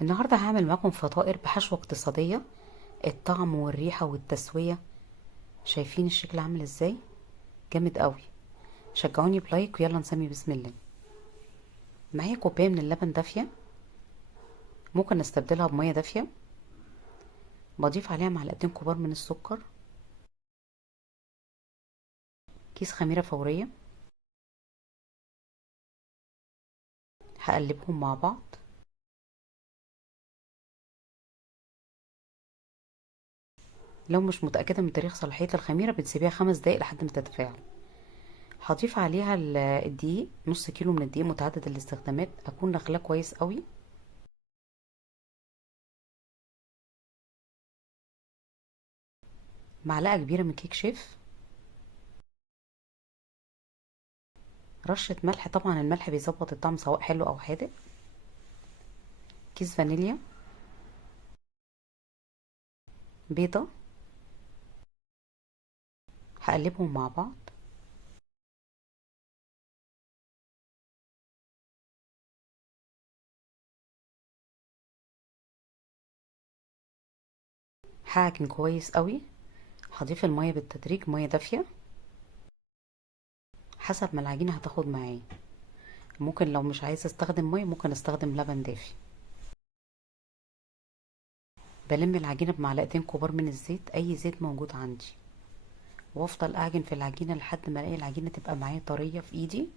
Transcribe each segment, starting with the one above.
النهاردة هعمل معاكم فطائر بحشوة اقتصادية. الطعم والريحة والتسوية، شايفين الشكل عامل ازاي؟ جامد قوي. شجعوني بلايك ويلا نسمي بسم الله. معايا كوباية من اللبن دافية، ممكن نستبدلها بمية دافية. بضيف عليها معلقتين كبار من السكر، كيس خميرة فورية. هقلبهم مع بعض. لو مش متأكدة من تاريخ صلاحية الخميرة بتسيبيها 5 دقايق لحد ما تتفاعل. هضيف عليها الدقيق، نص كيلو من الدقيق متعدد الاستخدامات، اكون نخلاه كويس قوي. معلقة كبيرة من كيك شيف. رشة ملح، طبعا الملح بيظبط الطعم سواء حلو او حادق. كيس فانيليا. بيضة. هقلبهم مع بعض. هعجن كويس قوي. هضيف المية بالتدريج، مية دافية حسب ما العجينة هتاخد معايا. ممكن لو مش عايزة استخدم مية ممكن استخدم لبن دافي. بلم العجينة بمعلقتين كبار من الزيت، اي زيت موجود عندي، وافضل اعجن في العجينة لحد ما الاقي العجينة تبقى معايا طرية في ايدي،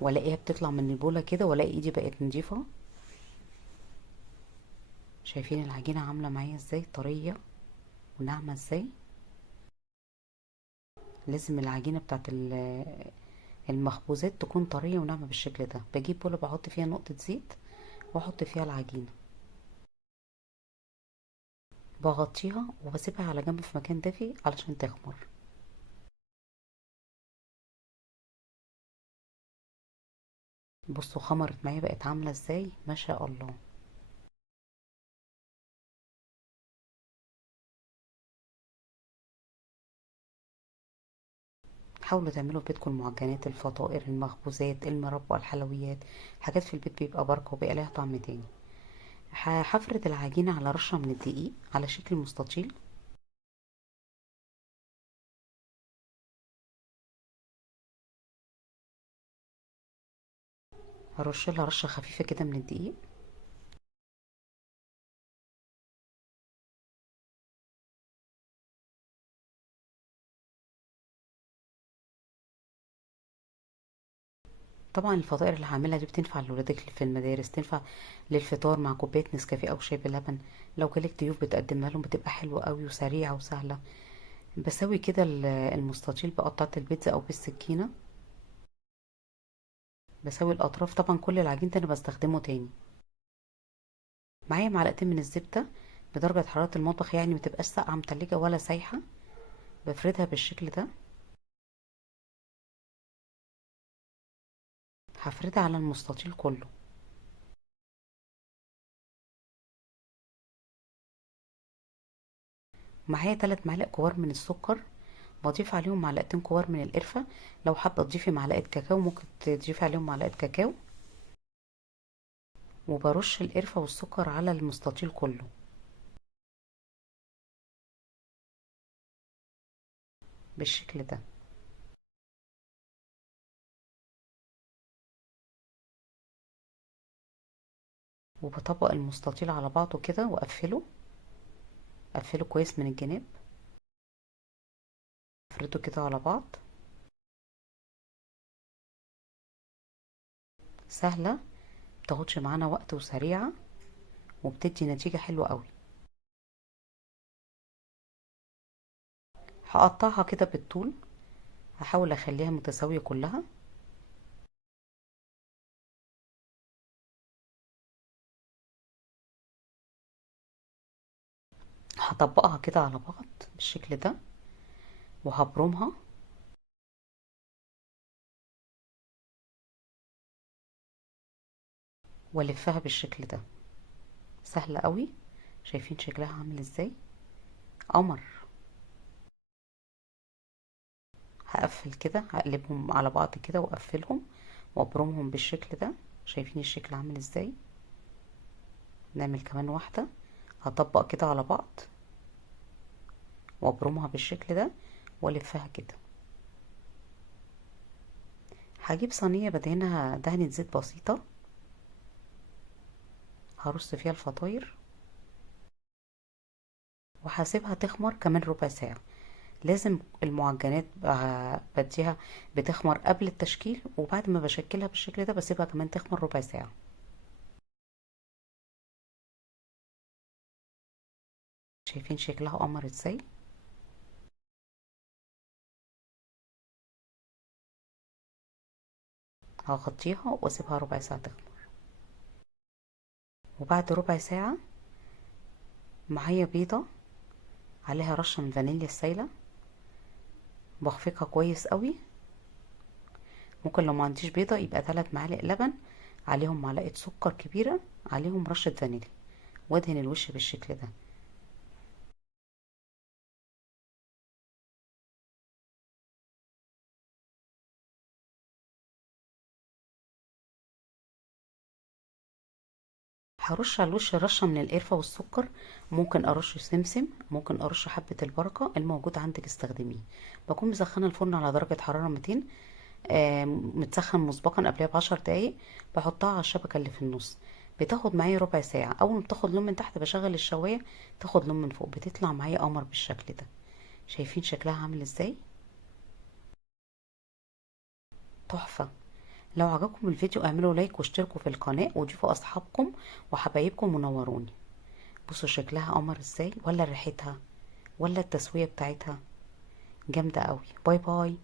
والاقيها بتطلع من البولة كده، والاقي ايدي بقت نضيفة. شايفين العجينة عاملة معايا ازاي طرية وناعمة ازاي؟ لازم العجينة بتاعت المخبوزات تكون طرية وناعمة بالشكل ده. بجيب بولة بحط فيها نقطة زيت واحط فيها العجينة، بغطيها وبسيبها على جنب في مكان دافي علشان تخمر. بصوا خمرت معايا بقت عاملة ازاي، ما شاء الله. حاولوا تعملوا في بيتكم المعجنات، الفطائر، المخبوزات، المربى، الحلويات. حاجات في البيت بيبقى بركة وبيبقى ليها طعم تاني. هفرد العجينة على رشة من الدقيق على شكل مستطيل. هرش لها رشة خفيفة كده من الدقيق. طبعا الفطائر اللي هعملها دي بتنفع لولادك في المدارس، تنفع للفطار مع كوبايه نسكافيه او شاي بلبن. لو جالك ضيوف بتقدمها لهم، بتبقى حلوه قوي وسريعه وسهله. بسوي كده المستطيل بقطعه البيتزا او بالسكينه. بسوي الاطراف. طبعا كل العجين ده انا بستخدمه تاني. معايا معلقتين من الزبده بدرجه حراره المطبخ، يعني متبقاش ساقعه متلجه ولا سايحه. بفردها بالشكل ده. هفردها على المستطيل كله. معايا 3 معالق كبار من السكر، بضيف عليهم معلقتين كبار من القرفة. لو حابة تضيفي معلقة كاكاو ممكن تضيفي عليهم معلقة كاكاو. وبرش القرفة والسكر على المستطيل كله بالشكل ده. وبطبق المستطيل على بعضه كده واقفله. اقفله كويس من الجناب. افرده كده على بعض. سهلة، متاخدش معانا وقت وسريعة، وبتدي نتيجة حلوة قوي. هقطعها كده بالطول. هحاول اخليها متساوية كلها. هطبقها كده على بعض بالشكل ده وهبرمها والفها بالشكل ده. سهلة قوي. شايفين شكلها عامل ازاي؟ قمر. هقفل كده، هقلبهم على بعض كده واقفلهم وابرمهم بالشكل ده. شايفين الشكل عامل ازاي؟ نعمل كمان واحدة، هطبق كده على بعض وابرمها بالشكل ده والفها كده. هجيب صينية بدهنها دهنة زيت بسيطة، هرص فيها الفطاير وهسيبها تخمر كمان ربع ساعة. لازم المعجنات بديها بتخمر قبل التشكيل، وبعد ما بشكلها بالشكل ده بسيبها كمان تخمر ربع ساعة. شايفين شكلها قمر ازاي؟ هغطيها واسيبها ربع ساعة تخمر. وبعد ربع ساعة معايا بيضة عليها رشة من فانيليا السايلة، بخفقها كويس قوي. ممكن لو ما عنديش بيضة يبقى 3 معالق لبن عليهم معلقة سكر كبيرة عليهم رشة فانيليا، وادهن الوش بالشكل ده. هرش على الوش رشة من القرفة والسكر، ممكن ارش سمسم، ممكن ارش حبة البركة، الموجود عندك استخدميه. بكون مسخنة الفرن على درجة حرارة 200، متسخن مسبقا قبلها ب10 دقايق. بحطها على الشبكة اللي في النص، بتاخد معايا ربع ساعة. اول ما بتاخد لون من تحت بشغل الشواية، تاخد لون من فوق، بتطلع معايا قمر بالشكل ده. شايفين شكلها عامل ازاي؟ تحفة. لو عجبكم الفيديو اعملوا لايك واشتركوا في القناة وضيفوا اصحابكم وحبايبكم منوروني. بصوا شكلها قمر ازاي، ولا ريحتها، ولا التسوية بتاعتها جامدة قوي. باي باي.